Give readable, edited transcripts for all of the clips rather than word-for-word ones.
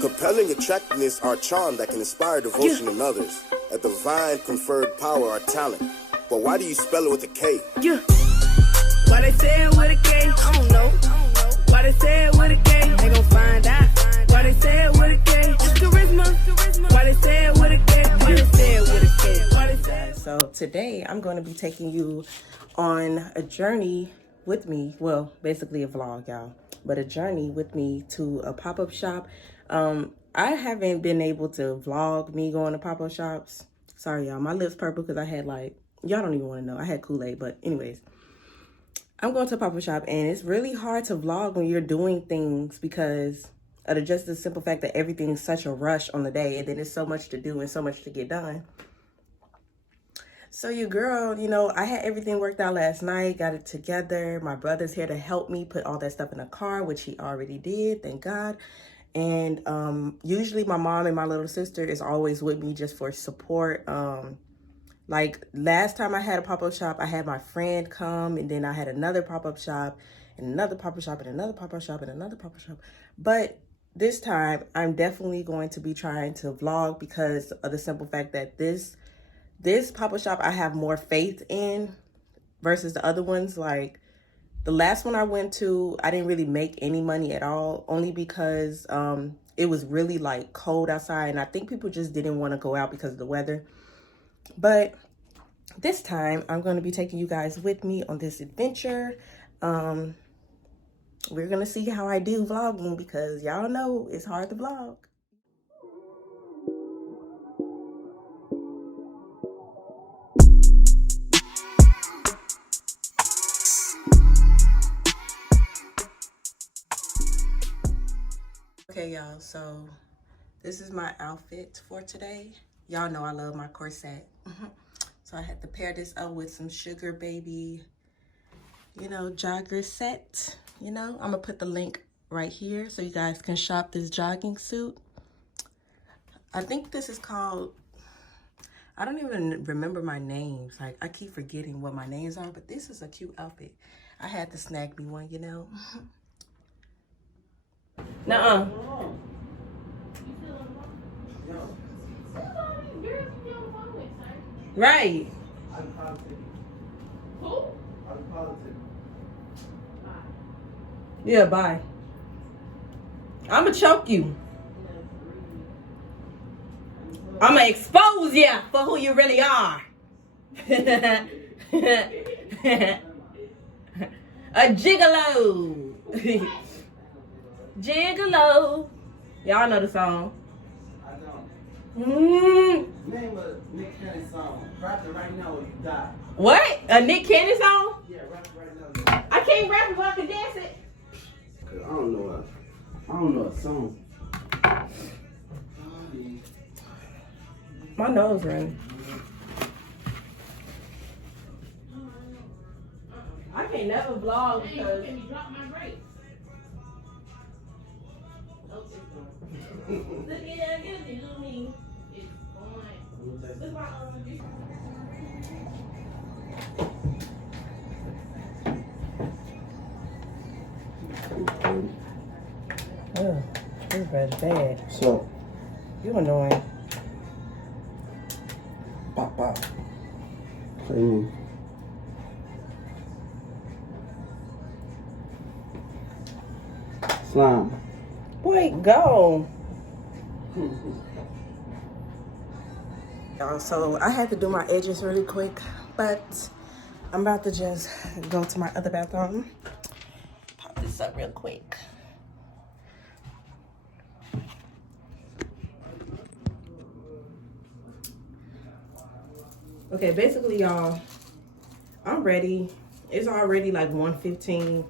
Compelling attractiveness or charm that can inspire devotion in others. A divine conferred power or talent. But why do you spell it with a K? Yeah. Why they say it with a K? I don't know. Why they say it with a K? They gon' find out. Why they say it with a K? It's charisma. Why they say it with a K? Why they say it with a K? Why they say it? So today I'm going to be taking you on a journey with me. Well, basically a vlog, y'all. But a journey with me to a pop-up shop. I haven't been able to vlog me going to pop-up shops. Sorry, y'all. My lips purple because I had y'all don't even want to know. I had Kool-Aid, but anyways. I'm going to a pop-up shop and it's really hard to vlog when you're doing things because of just the simple fact that everything's such a rush on the day and then there's so much to do and so much to get done. So your girl, you know, I had everything worked out last night, got it together. My brother's here to help me put all that stuff in the car, which he already did, thank God. And usually my mom and my little sister is always with me just for support. Like last time I had a pop-up shop, I had my friend come and then I had another pop-up shop and another pop-up shop and another pop-up shop and another pop-up shop. But this time I'm definitely going to be trying to vlog because of the simple fact that this pop-up shop I have more faith in versus the other ones. Like the last one I went to, I didn't really make any money at all, only because it was really like cold outside and I think people just didn't want to go out because of the weather. But this time I'm going to be taking you guys with me on this adventure. We're going to see how I do vlogging because y'all know it's hard to vlog. Okay, y'all, so this is my outfit for today. Y'all know I love my corset. So I had to pair this up with some Sugar Baby, you know, jogger set. You know, I'm gonna put the link right here so you guys can shop this jogging suit. I think this is called, I don't even remember my names. Like, I keep forgetting what my names are, but this is a cute outfit. I had to snag me one, you know. Nuh-uh. Right. Who? Yeah, bye. I'ma choke you. I'ma expose you for who you really are. A gigolo. Gigolo. Y'all know the song. I don't. Mm. Name a Nick Cannon song. Rap it right now or you die. What? A Nick Cannon song? Yeah, rap it right now. I can't rap if I can dance it. Cause I don't know a song. My nose ring. I can't never vlog because. Can you drop my brakes? Look at that, give it to me. It's going. Look my Oh, this bed's bad. So, You annoying. pop out. Play me. Slime. Boy, go. So I had to do my edges really quick, but I'm about to just go to my other bathroom. Pop this up real quick. Okay, basically, y'all, I'm ready. It's already like 1:15.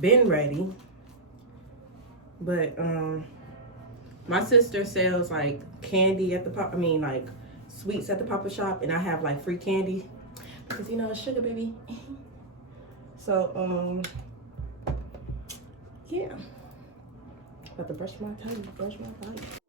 Been ready. But my sister sells like candy at the like sweets at the pop-up shop, and I have like free candy because you know it's Sugar Baby. So yeah, about to brush my teeth.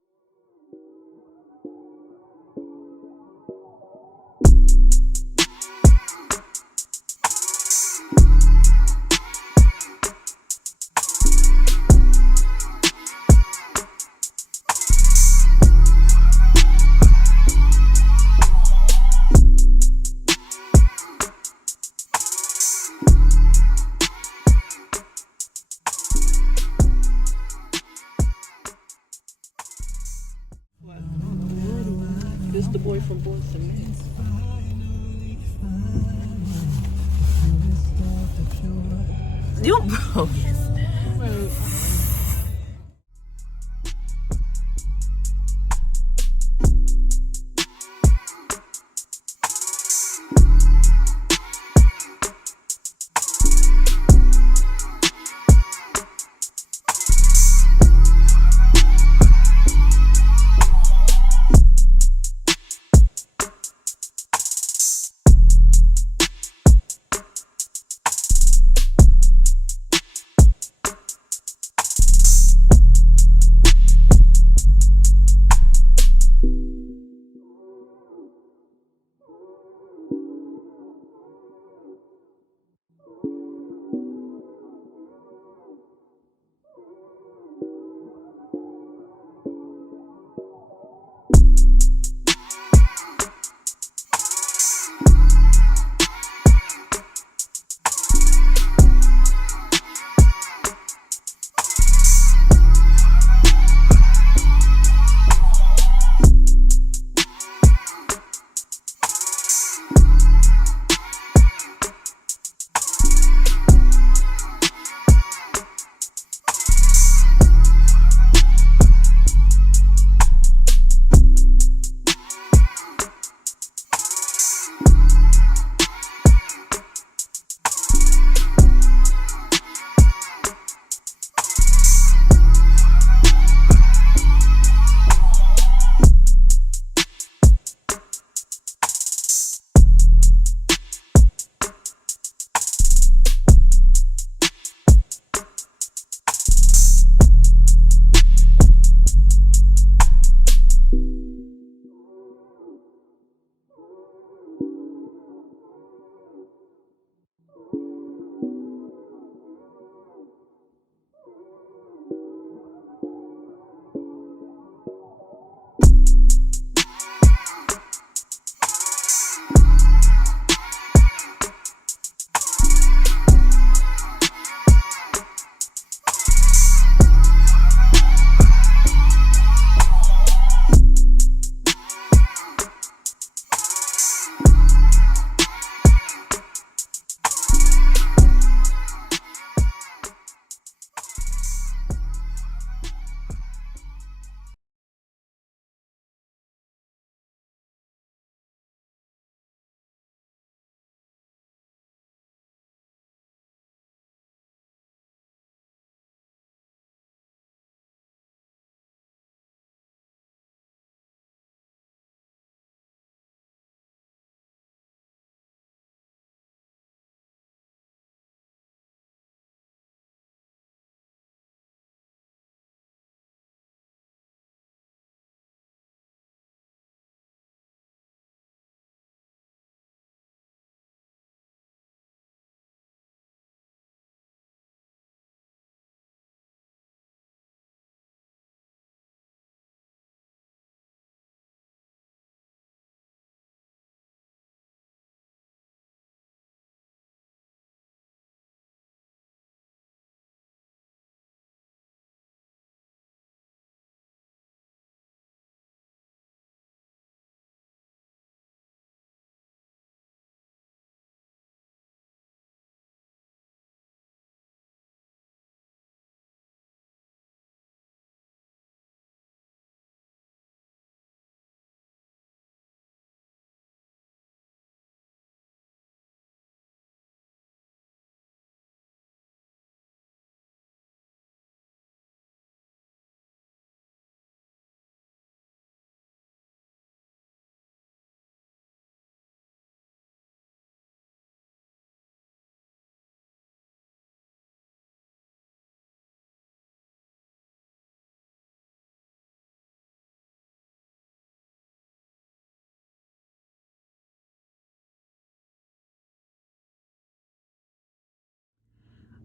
boy from Boston, man. You, bro.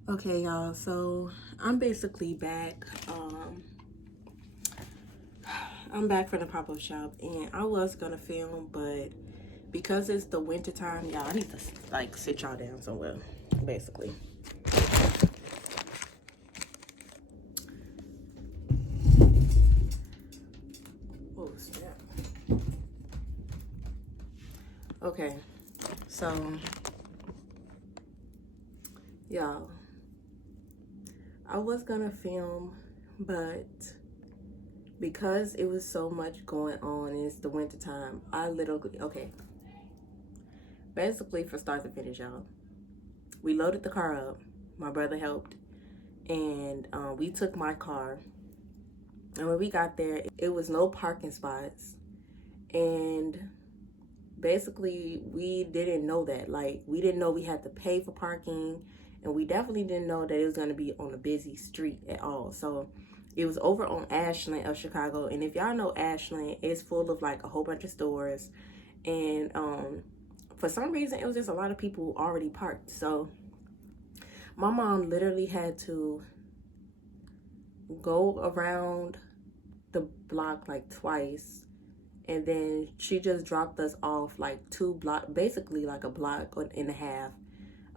Okay, y'all, so I'm basically back. I'm back from the pop-up shop, and I was gonna film, but because it's the winter time, y'all, I need to like sit y'all down somewhere, basically. Oh snap. Okay, so y'all, I was gonna film, but because it was so much going on and it's the winter time, I literally, okay, basically from start to finish, y'all, we loaded the car up, my brother helped, and we took my car, and when we got there, it was no parking spots, and basically we didn't know that. Like, we didn't know we had to pay for parking, and we definitely didn't know that it was going to be on a busy street at all. So it was over on Ashland of Chicago, and if y'all know Ashland, it's full of like a whole bunch of stores, and for some reason it was just a lot of people already parked. So my mom literally had to go around the block like twice, and then she just dropped us off like 2 blocks, basically like a block and a half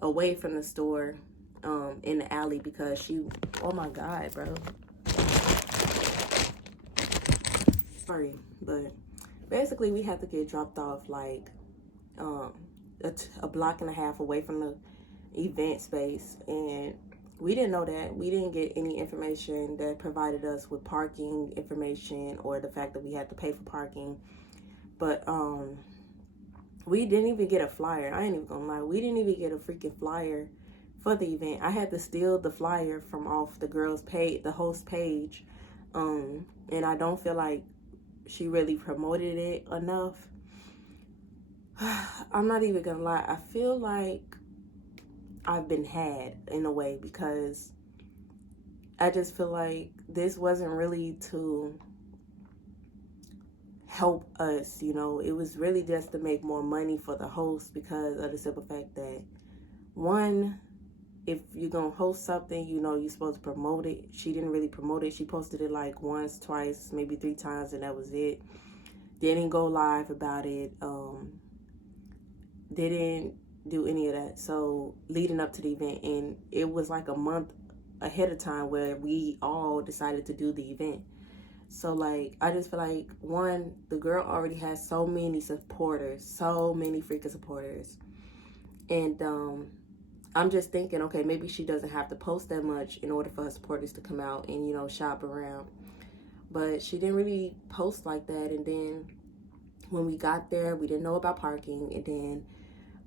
away from the store, in the alley, because she, oh my God, bro, sorry, but basically we had to get dropped off like a block and a half away from the event space, and we didn't know that. We didn't get any information that provided us with parking information or the fact that we had to pay for parking. But we didn't even get a flyer. I ain't even gonna lie, we didn't even get a freaking flyer for the event. I had to steal the flyer from off the girl's page, the host page, and I don't feel like she really promoted it enough. I'm not even gonna lie, I feel like I've been had in a way, because I just feel like this wasn't really to help us, you know. It was really just to make more money for the host, because of the simple fact that, one, if you're gonna host something, you know, you're supposed to promote it. She didn't really promote it. She posted it like once, twice, maybe 3 times, and that was it. Didn't go live about it. Didn't do any of that. So leading up to the event, and it was like a month ahead of time where we all decided to do the event. So like, I just feel like, one, the girl already has so many supporters, so many freaking supporters, and I'm just thinking, okay, maybe she doesn't have to post that much in order for her supporters to come out and, you know, shop around. But she didn't really post like that. And then when we got there, we didn't know about parking, and then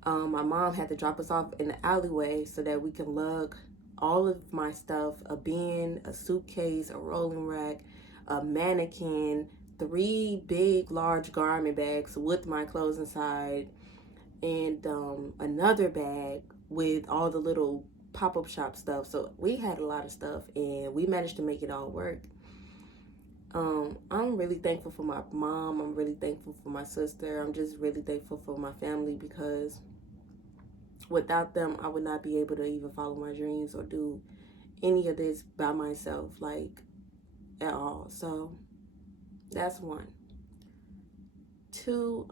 my mom had to drop us off in the alleyway so that we can lug all of my stuff, a bin, a suitcase, a rolling rack, a mannequin, 3 big, large garment bags with my clothes inside, and another bag with all the little pop-up shop stuff. So we had a lot of stuff, and we managed to make it all work. I'm really thankful for my mom. I'm really thankful for my sister. I'm just really thankful for my family, because without them, I would not be able to even follow my dreams or do any of this by myself, like, at all. So that's 1. 2,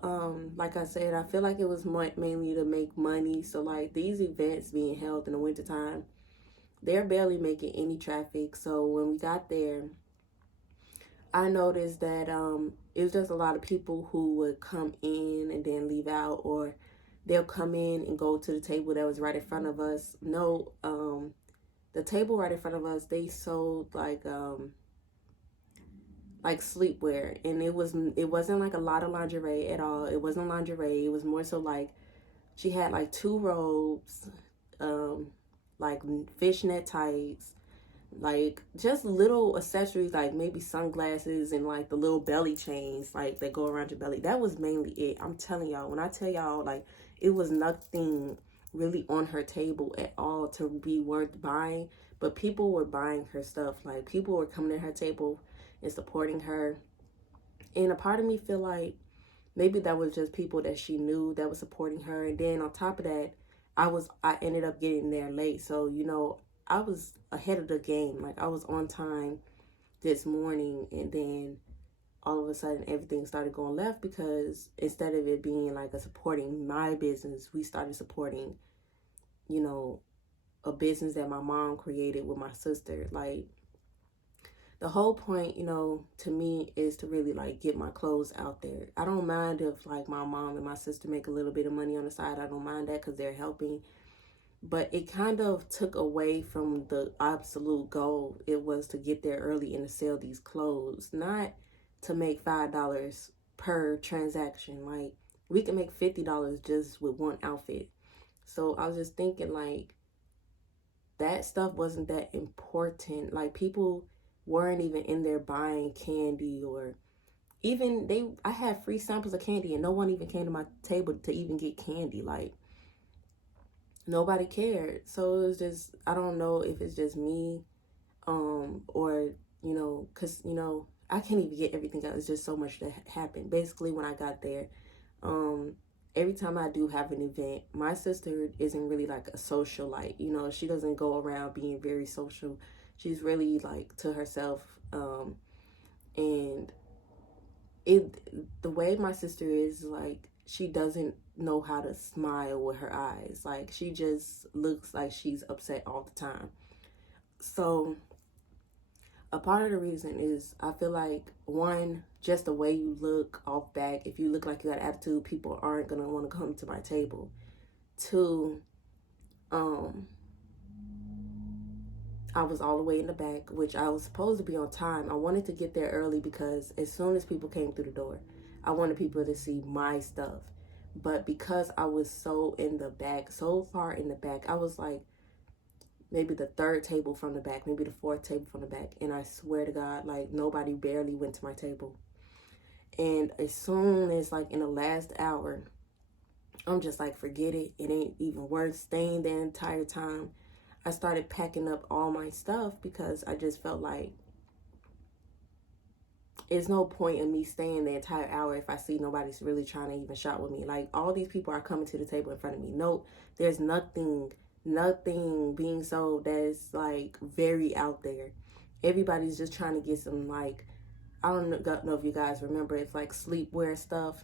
like I said, I feel like it was mainly to make money. So like, these events being held in the wintertime, they're barely making any traffic. So when we got there, I noticed that it was just a lot of people who would come in and then leave out, or they'll come in and go to the table that was right in front of us. No, the table right in front of us, they sold like sleepwear, and it wasn't like a lot of lingerie at all. It wasn't lingerie. It was more so like, she had like 2 robes, like fishnet tights, like just little accessories, like maybe sunglasses and like the little belly chains like that go around your belly. That was mainly it. I'm telling y'all, when I tell y'all, like, it was nothing really on her table at all to be worth buying, but people were buying her stuff. Like, people were coming to her table and supporting her, and a part of me feel like maybe that was just people that she knew that was supporting her. And then on top of that, I ended up getting there late, so, you know, I was ahead of the game. Like, I was on time this morning, and then all of a sudden everything started going left, because instead of it being like a supporting my business, we started supporting, you know, a business that my mom created with my sister. Like, the whole point, you know, to me is to really like get my clothes out there. I don't mind if like my mom and my sister make a little bit of money on the side. I don't mind that because they're helping. But it kind of took away from the absolute goal. It was to get there early and to sell these clothes, not to make $5 per transaction. Like, we can make $50 just with one outfit. So I was just thinking, like, that stuff wasn't that important. Like, people weren't even in there buying candy, or even I had free samples of candy and no one even came to my table to even get candy. Like, nobody cared. So it was just, I don't know if it's just me, or, you know, because, you know, I can't even get everything out. It's just so much that happened. Basically, when I got there, every time I do have an event, my sister isn't really like a socialite. You know, she doesn't go around being very social. She's really like to herself. And the way my sister is, like, she doesn't know how to smile with her eyes. Like, she just looks like she's upset all the time. So a part of the reason is, I feel like, one, just the way you look off back. If you look like you got attitude, people aren't gonna want to come to my table. Two, I was all the way in the back, which I was supposed to be on time. I wanted to get there early because as soon as people came through the door, I wanted people to see my stuff. But because I was so in the back, so far in the back, I was like maybe the third table from the back, maybe the fourth table from the back. And I swear to God, like, nobody barely went to my table. And as soon as, like, in the last hour, I'm just like, forget it. It ain't even worth staying the entire time. I started packing up all my stuff because I just felt like there's no point in me staying the entire hour if I see nobody's really trying to even shop with me. Like, all these people are coming to the table in front of me. Nope, there's nothing being sold that's like very out there. Everybody's just trying to get some, like, I don't know if you guys remember, it's like sleepwear stuff.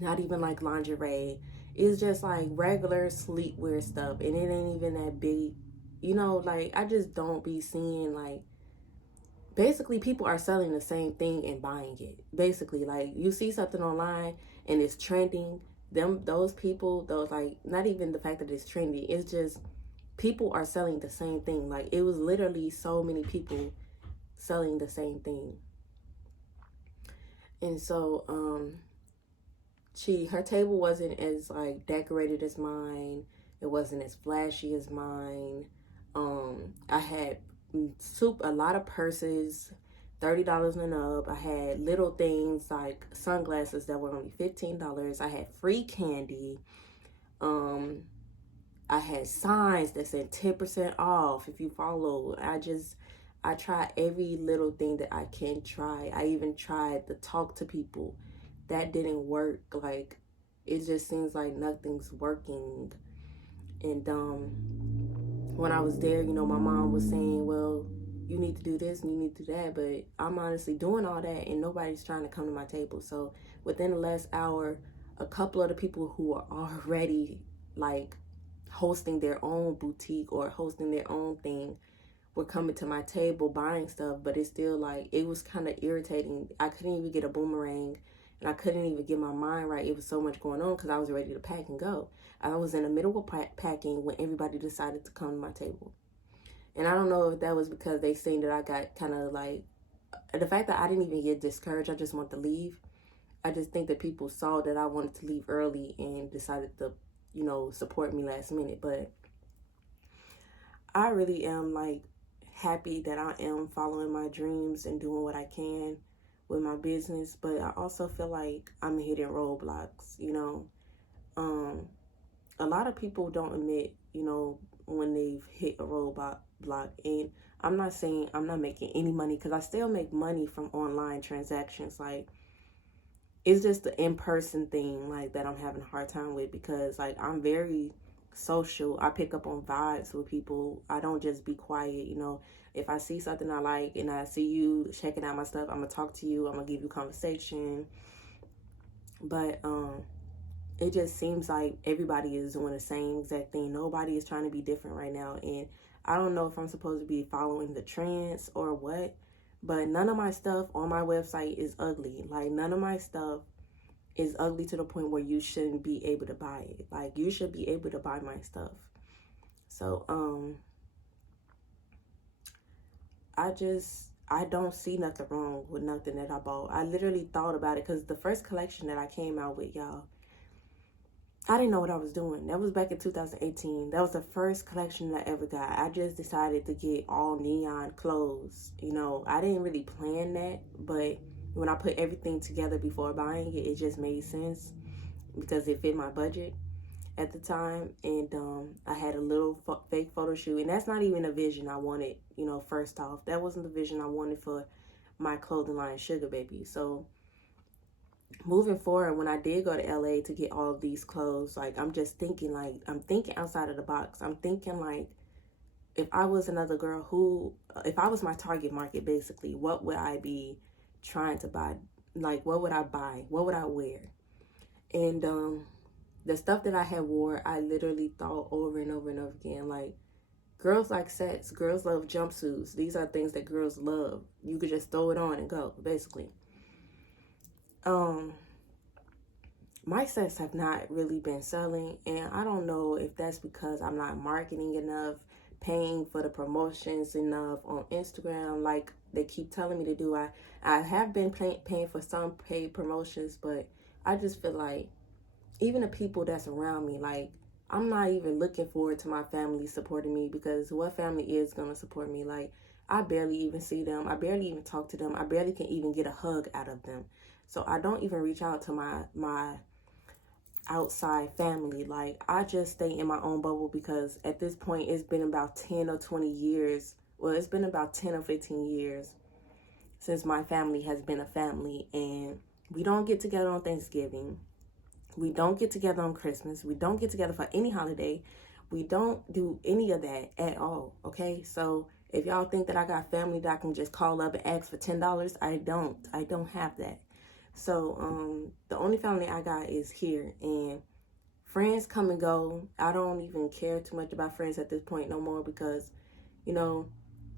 Not even like lingerie. It's just like regular sleepwear stuff, and it ain't even that big. You know, like, I just don't be seeing, like, basically people are selling the same thing and buying it. Basically, like, you see something online and it's trending, those people, those, like, not even the fact that it's trendy, it's just people are selling the same thing. Like, it was literally so many people selling the same thing. And so her table wasn't as, like, decorated as mine. It wasn't as flashy as mine. I had a lot of purses, $30 and up. I had little things like sunglasses that were only $15. I had free candy. I had signs that said 10% off if you follow. I tried every little thing that I can try. I even tried to talk to people. That didn't work. Like, it just seems like nothing's working. And when I was there, you know, my mom was saying, well, you need to do this and you need to do that. But I'm honestly doing all that and nobody's trying to come to my table. So within the last hour, a couple of the people who are already, like, hosting their own boutique or hosting their own thing were coming to my table buying stuff. But it's still, like, it was kind of irritating. I couldn't even get a boomerang. And I couldn't even get my mind right. It was so much going on because I was ready to pack and go. I was in the middle of packing when everybody decided to come to my table. And I don't know if that was because they seen that I got kind of, like, the fact that I didn't even get discouraged. I just wanted to leave. I just think that people saw that I wanted to leave early and decided to, you know, support me last minute. But I really am, like, happy that I am following my dreams and doing what I can with my business. But I also feel like I'm hitting roadblocks, you know. A lot of people don't admit, you know, when they've hit a roadblock. And I'm not saying I'm not making any money, because I still make money from online transactions. Like, it's just the in-person thing, like, that I'm having a hard time with, because, like, I'm very social. I pick up on vibes with people. I don't just be quiet, you know. If I see something I like and I see you checking out my stuff, I'm gonna talk to you. I'm gonna give you conversation. But it just seems like everybody is doing the same exact thing. Nobody is trying to be different right now. And I don't know if I'm supposed to be following the trends or what, But none of my stuff on my website is ugly. Like, none of my stuff is ugly to the point where you shouldn't be able to buy it. Like, you should be able to buy my stuff. So, I don't see nothing wrong with nothing that I bought. I literally thought about it because the first collection that I came out with, y'all, I didn't know what I was doing. That was back in 2018. That was the first collection that I ever got. I just decided to get all neon clothes. You know, I didn't really plan that, but when I put everything together before buying it, it just made sense because it fit my budget at the time. And I had a little fake photo shoot, and that's not even a vision I wanted, you know, first off. That wasn't the vision I wanted for my clothing line, Sugar Baby. So moving forward, when I did go to LA to get all of these clothes, like, I'm just thinking, like, I'm thinking outside of the box. I'm thinking, like, if I was another girl if I was my target market, basically, what would I be trying to buy? Like, what would I buy? What would I wear? And the stuff that I had wore, I literally thought over and over and over again, like, girls like sets, girls love jumpsuits. These are things that girls love. You could just throw it on and go, basically. My sets have not really been selling, and I don't know if that's because I'm not marketing enough, paying for the promotions enough on Instagram like they keep telling me to do. I have been paying for some paid promotions, but I just feel like even the people that's around me, like, I'm not even looking forward to my family supporting me, because what family is going to support me? Like, I barely even see them. I barely even talk to them. I barely can even get a hug out of them. So I don't even reach out to my outside family. Like, I just stay in my own bubble, because at this point it's been about 10 or 20 years. Well, it's been about 10 or 15 years since my family has been a family, and we don't get together on Thanksgiving. We don't get together on Christmas. We don't get together for any holiday. We don't do any of that at all, okay? So if y'all think that I got family that I can just call up and ask for $10, I don't. I don't have that. So the only family I got is here, and friends come and go. I don't even care too much about friends at this point no more, because, you know,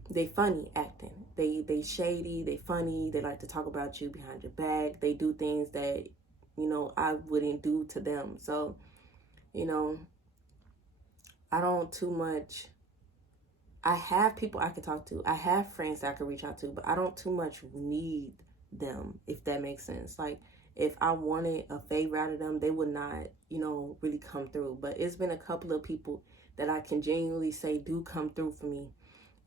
they funny acting. They shady, they funny, they like to talk about you behind your back. They do things that, you know, I wouldn't do to them. So, you know, I don't too much. I have people I can talk to. I have friends that I can reach out to, but I don't too much need them, if that makes sense. Like, if I wanted a favor out of them, they would not, you know, really come through. But it's been a couple of people that I can genuinely say do come through for me,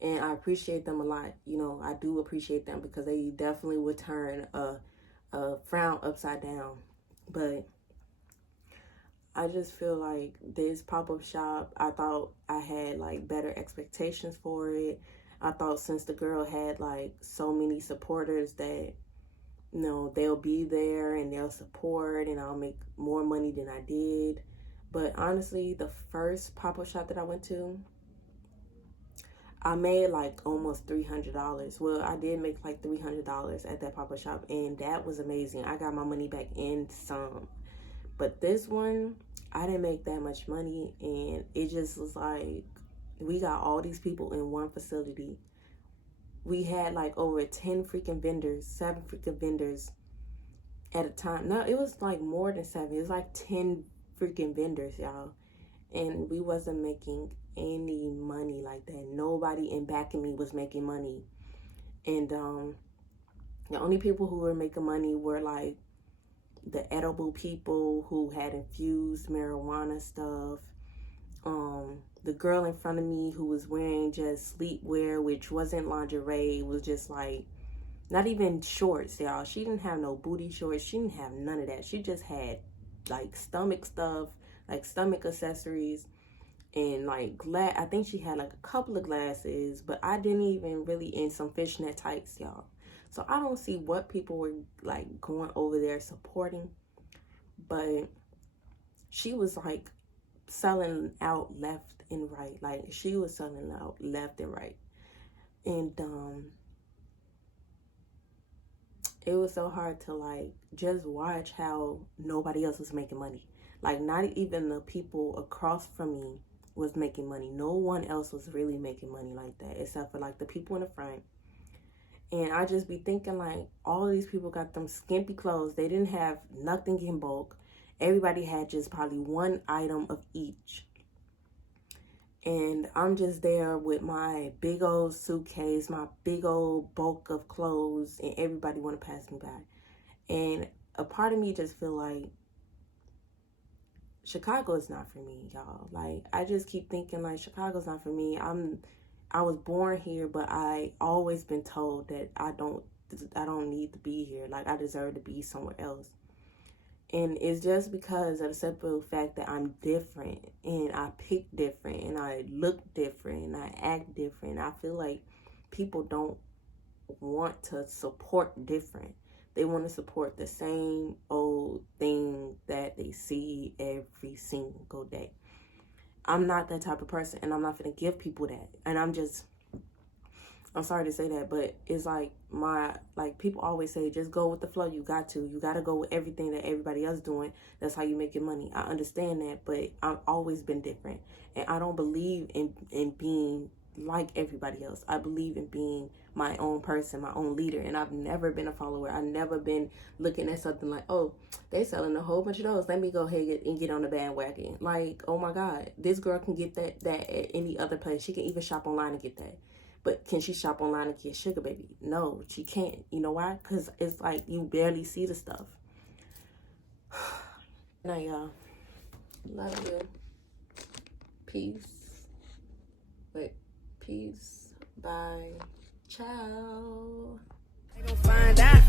and I appreciate them a lot. You know, I do appreciate them, because they definitely would turn a frown upside down. But I just feel like this pop-up shop, I thought I had, like, better expectations for it. I thought since the girl had, like, so many supporters that, you know, they'll be there and they'll support, and I'll make more money than I did. But honestly, the first pop-up shop that I went to, I made like almost $300. Well, I did make like $300 at that pop-up shop, and that was amazing. I got my money back in some. But this one, I didn't make that much money, and it just was like, we got all these people in one facility. We had like over 10 freaking vendors, 7 freaking vendors at a time. No, it was like more than 7. It was like 10 freaking vendors, y'all. And we wasn't making any money like that. Nobody in back of me was making money. And the only people who were making money were like the edible people who had infused marijuana stuff. The girl in front of me who was wearing just sleepwear, which wasn't lingerie, was just like, not even shorts, y'all. She didn't have no booty shorts. She didn't have none of that. She just had like stomach stuff, like stomach accessories, and like I think she had like a couple of glasses, but I didn't even really, in some fishnet tights, y'all. So I don't see what people were like going over there supporting, but she was like selling out left and right. Like, she was selling out left and right. And it was so hard to like just watch how nobody else was making money. Like, not even the people across from me was making money. No one else was really making money like that, except for like the people in the front And I just be thinking like all of these people got them skimpy clothes. They didn't have nothing in bulk. Everybody had just probably one item of each. And I'm just there with my big old suitcase, my big old bulk of clothes, and everybody want to pass me by. And a part of me just feel like Chicago is not for me, y'all. Like, I just keep thinking like Chicago's not for me. I was born here, but I always been told that I don't need to be here. Like, I deserve to be somewhere else. And it's just because of the simple fact that I'm different and I pick different and I look different and I act different. I feel like people don't want to support different. They want to support the same old thing that they see every single day. I'm not that type of person, and I'm not going to give people that. And I'm sorry to say that, but it's like people always say, just go with the flow. You got to go with everything that everybody else doing. That's how you make your money. I understand that, but I've always been different. And I don't believe in being like everybody else. I believe in being my own person, my own leader. And I've never been a follower. I've never been looking at something like, oh, they selling a whole bunch of those. Let me go ahead and get on the bandwagon. Like, oh my God, this girl can get that at any other place. She can even shop online and get that. But can she shop online and get Sugar Baby? No, she can't. You know why? Because it's like you barely see the stuff. Now, y'all. Love you. Peace. Wait. Peace. Bye. Ciao. They gon' find out.